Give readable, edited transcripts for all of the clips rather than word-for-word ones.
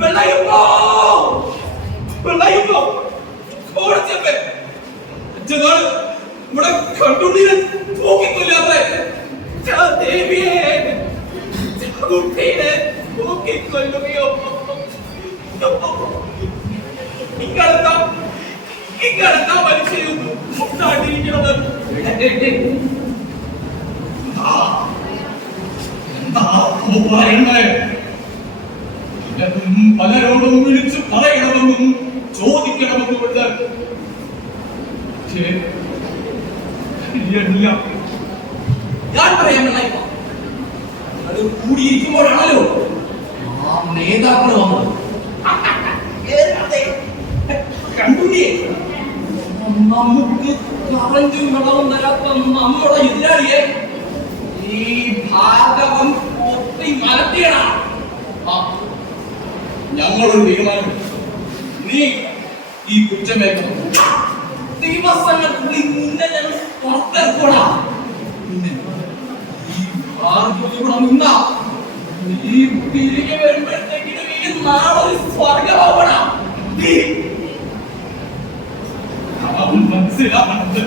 വെള്ളയപ്പോ വെള്ളയപ്പോ ഓടച്ചപ്പേ അച്ഛനാണ് ഇവിടെ കണ്ടുണ്ടിനെ പോക്കിക്കൊല്ലാതെ ദേവിയെ കുട്ടിയെ പോക്കിക്കൊല്ലുകയോ ഇങ്ങനത്തെ മനുഷ്യരൊന്നും മുട്ടാണ്ടിരിക്കണത് എന്താ പറയണേ? പലരോടും വിളിച്ചു പറയണമെന്നും ചോദിക്കണമെന്നും ഉണ്ട്. ഞാൻ പറയാനുള്ള അത് കൂടിയിരിക്കുമ്പോഴാണല്ലോ ആ നേതാക്കൾ വന്നത്. കണ്ടുപിടിയേ നമുക്ക് കറഞ്ചും വെള്ളവും തരാത്ത നമ്മുടെ എതിരാളിയെ ഈ ഭാഗവൻ ഒത്തി മലത്തിയടാ. ഞങ്ങളൊരു തീരുമാനം, നീ ഈ കുറ്റമേഖല ദിവസങ്ങൾക്കുള്ളിൽ നിന്നെ ഞങ്ങൾ പുറത്തിറക്കോടാ. പിന്നെ ഈ ഭാഗം നിന്നാ നീ തിരികെ വരുമ്പോഴത്തേക്കിനും ഈ നാളൊരു സ്വർഗമാവണം. അവൻ മനസ്സിലാണത്.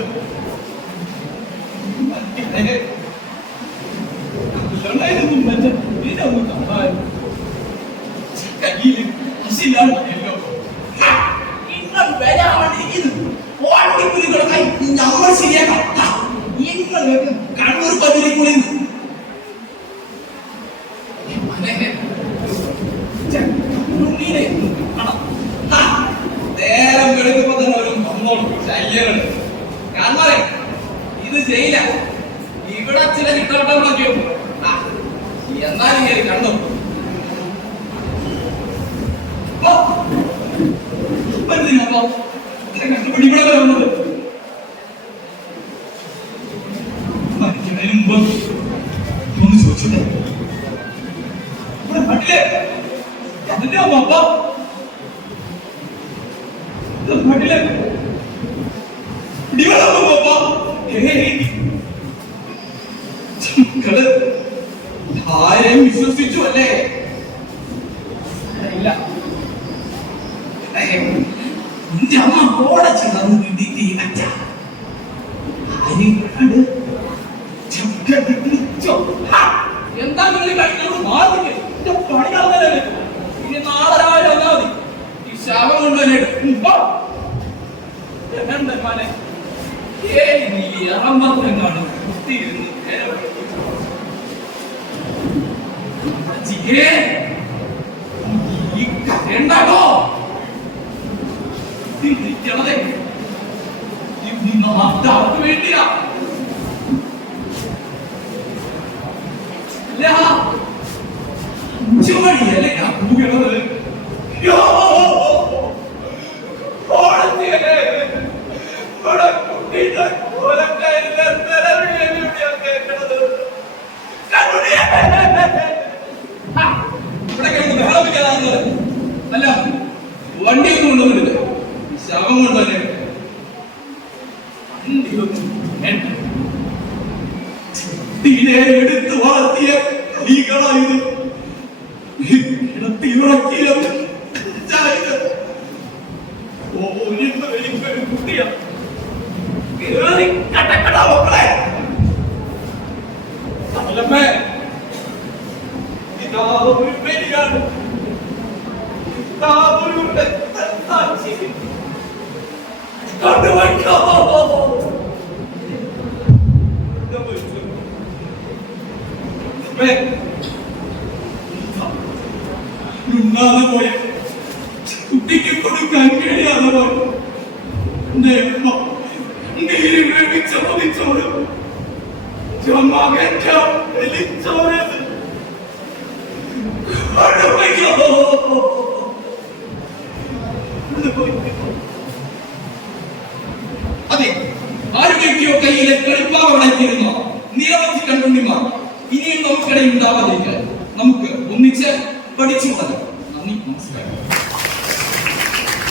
കയ്യില് അശിലാണല്ലോ നിങ്ങൾ വരാണ്ടിരിക്കുന്നു. നമ്മൾ ശരിയാക്കാം. നിങ്ങൾ കണ്ണൂർ പതിരിക്കുള്ളിൽ നേരം വെളുക്കുമ്പോ തന്നെ ഒരു ശല്യമുണ്ട്. ഞാൻ പറയും ഇത് ചെയ്യില്ല. ഇവിടെ ചില ചിട്ടവട്ടങ്ങളൊക്കെ ഉണ്ട്. എന്നാലും ഞാൻ കണ്ടു കണ്ടുപിടി ഇവിടെ വന്നത്. മരിക്കുന്നതിന് മുമ്പ് ഒന്ന് ചോദിച്ചത് ഇവിടെ നാട്ടിലെ അതിന്റെ അമ്മ നാട്ടിലെ ആരെയും വിശ്വസിച്ചു അല്ലേ? ഇല്ല. നിന്റെ അമ്മ ഓടെ ചേർന്ന് എന്താ നിങ്ങൾ കഴിക്കുന്നത്? മാറില്ലേ പണി നടന്നല്ലേ? ഇനി നാളെ രാവിലെ വന്നാൽ മതി. ഈ ശാപം കൊണ്ടുവന്നെ മനെ നീ ഇറമ്പത്തിലും കാണും കുത്തിയിരുന്ന് ഈ കരണ്ടാകോ തിരിക്കണതേ അവർക്ക് വേണ്ടിയാ. അഞ്ചു മണിയല്ലേ ഞാൻ കൂകണത്. അല്ല വണ്ടിയൊന്നും കൊണ്ടുവന്നില്ല. ശവം കൊണ്ടുവന്നെ എടുത്ത് വളർത്തിയ സ്ത്രീകളായത് കിടത്തിയുറക്കിയ കുട്ടിയാ മക്കളെ. ഒരു പെരിയാണ് പോയ കുട്ടിക്ക് കൊടുക്കാൻ കഴിയാതെ ചോദിച്ചോട് അതെ, ആരുടെയൊക്കെയോ കയ്യിലെ കളിപ്പാവണായിത്തീരുന്ന നിരവധി കണ്ടുണ്ണിമാർ ഇനിയും നമുക്കിടയിൽ ഉണ്ടാവാതിരിക്കാൻ നമുക്ക് ഒന്നിച്ച് പഠിച്ചു